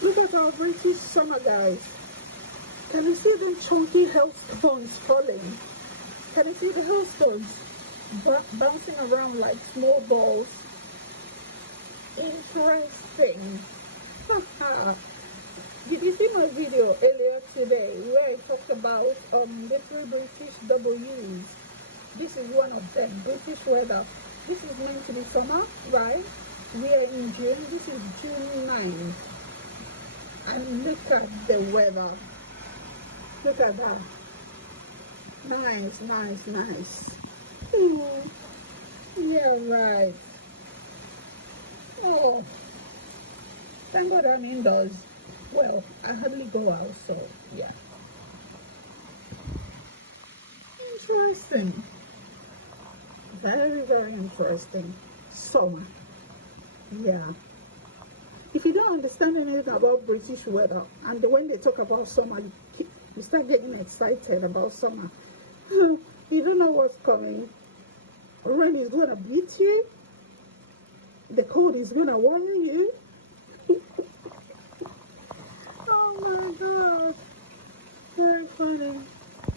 Look at our British summer, guys. Can you see them chunky hailstones falling? Can you see the hailstones bouncing around like snowballs? Interesting. Did you see my video earlier today where I talked about the 3 British W's? This is one of them. British weather. This is meant to be summer, right? We are in June. This is June 9th. And look at the weather. Look at that. Nice, nice, nice. Ooh. Yeah, right. Oh, thank God I'm indoors. Well, I hardly go out, so yeah. Interesting. Very, very interesting. Summer. Yeah. If you don't understand anything about British weather, and when they talk about summer, you start getting excited about summer. You don't know what's coming. Rain is going to beat you. The cold is going to worry you.